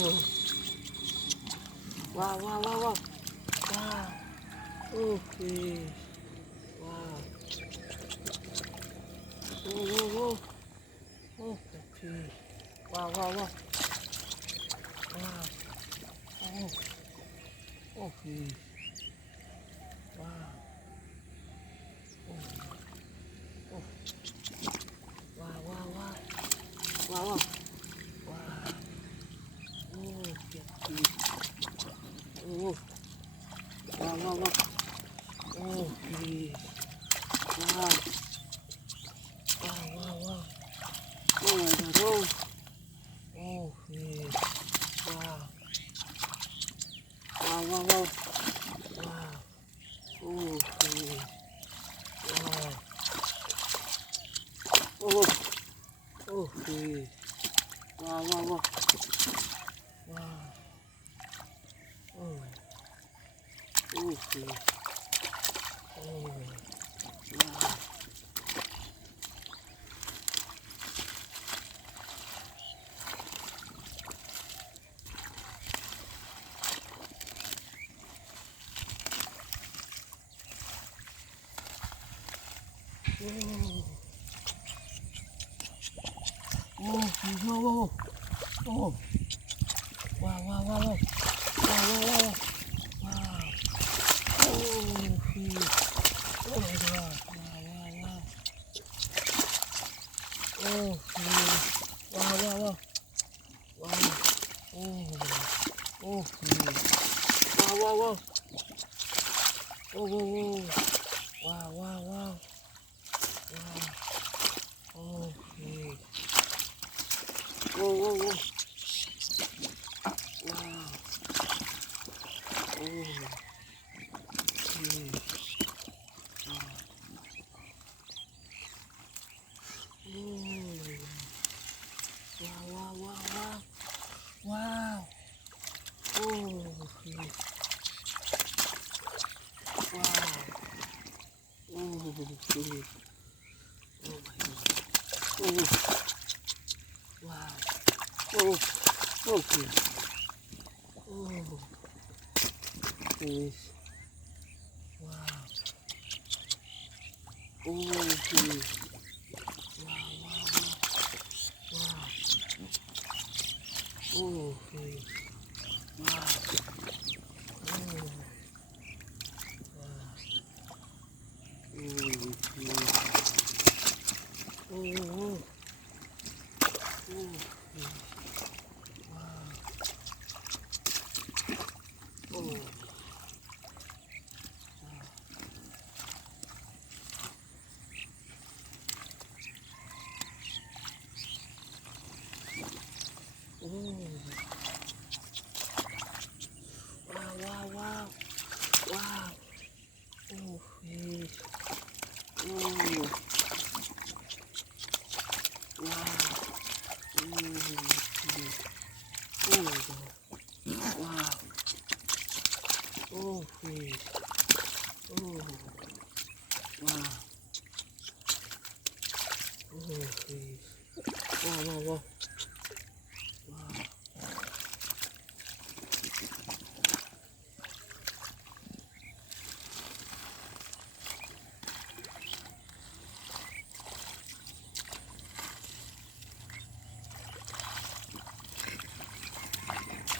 Wow, wow, wow, wow. Wow. Oh, fish. Wow. Whoa, whoa, whoa. Oh, the fish. Wow, wow, wow. Wow. Oh, oh, fish. Wow. Oh, oh. Wow, wow, wow. Wow, wow. Wow. Oh, the fish. Oh, wow, wow, wow. Oh, fish. Wow. Wow, wow, wow. Oh, my God. Oh, oh, fish. Wow. Wow, wow, wow. Wow. Oh, fish. Wow. Oh, oh, fish. Wow, wow, wow. Wow. Oh, oh, fish. Oh, wow. Oh, oh, fish. Oh, oh, oh. Wow, wow, wow, wow. Wow, wow, wow, wow. Wow. Oh, fish. Oh, my God. Wow, wow, wow. Oh, fish. Wow, wow, wow. Wow. Oh, oh, fish. Wow, wow, wow. Oh, whoa, whoa. Wow, wow, wow. Wow. Oh, fish. Whoa, whoa, whoa. Wow. Oh, fish. Wow. Oh. Wow, wow, wow, wow. Wow. Oh, fish. Wow. Oh, fish. Oh, my God. Oh, wow. Oh, oh, fish. Oh, fish. Wow. Oh, fish. Wow, wow, wow. Wow. Oh, fish. Wow. Oh, wow. Oh, fish. Oh, oh, oh. Oh, fish. Wow. Oh, wow. Oh, wow, wow, wow. Wow. Oh, fish. Oh, wow. Oh, fish. Oh, my God. Wow. Oh, fish. Oh, wow.